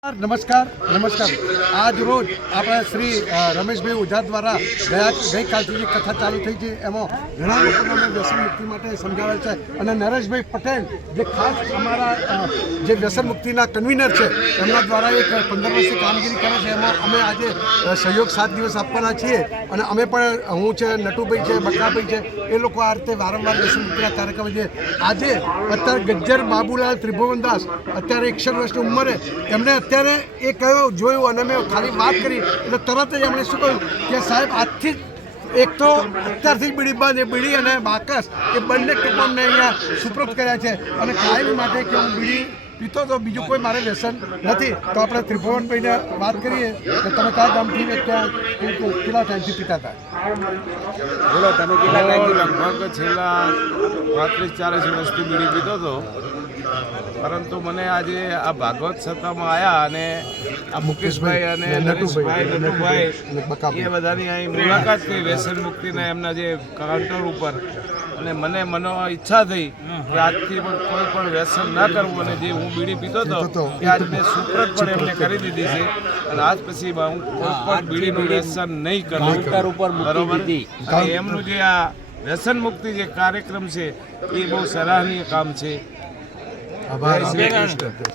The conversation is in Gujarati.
નમસ્કાર આજ રોજ આપણે શ્રી રમેશભાઈ ઓઝા દ્વારા ગઈકાલથી જે કથા ચાલુ થઈ છે એમાં ઘણા લોકોને અમે વ્યસન મુક્તિ માટે સમજાવેલ છે અને નરેશભાઈ પટેલ જે ખાસ અમારા જે વ્યસન મુક્તિના કન્વીનર છે એમના દ્વારા એક 15 વર્ષથી કામગીરી કરે છે એમાં અમે આજે સહયોગ 7 દિવસ આપવાના છીએ અને અમે પણ હું છે નટુભાઈ છે બકરાભાઈ છે એ લોકો આ રીતે વારંવાર વ્યસન મુક્તિના કાર્યક્રમ છે આજે અત્યારે ગજ્જર બાબુલાલ ત્રિભુવનદાસ અત્યારે 61 વર્ષની ઉંમરે એમને અત્યારે એ કયો જોયું અને મેં ખાલી વાત કરી એટલે તરત જ એમણે શું કહ્યું કે સાહેબ આજથી એક તો અત્યારથી બીડી બંધ એ બીડી અને બાકસ એ બંને કુટુંબને અહીંયા સુપ્રત કર્યા છે અને કાયમી માટે કે હું બીડી પીતો તો બીજું કોઈ મારે વ્યસન નથી તો આપણે ત્રિભુવનભાઈને વાત કરીએ કે તમે કયા ગામથી કેટલા ટાઈમથી પીતા હતા? બોલો તમે કેટલા ટાઈમથી? લગભગ છેલ્લા 35-40 વર્ષથી બીડી પીતો હતો, પરંતુ મને આજે આ ભાગવત સત્તામાં આવ્યા અને આ મુકેશભાઈ અને નટુભાઈ એ બધાની અહીં મુલાકાત થઈ વ્યસન મુક્તિના એમના જે કાઉન્ટર ઉપર, અને મને ઈચ્છા થઈ કે આજથી પણ કોઈ પણ વ્યસન ના કરવું અને જે હું બીડી પીતો હતો એ આજ મેં સુપ્રત પણ એમને કરી દીધી છે અને આજ પછી હું કોઈ પણ બીડીનું વ્યસન નહીં કરું. બરોબર? અને એમનું જે આ વ્યસન મુક્તિ જે કાર્યક્રમ છે એ બહુ સરાહનીય કામ છે. આભાર.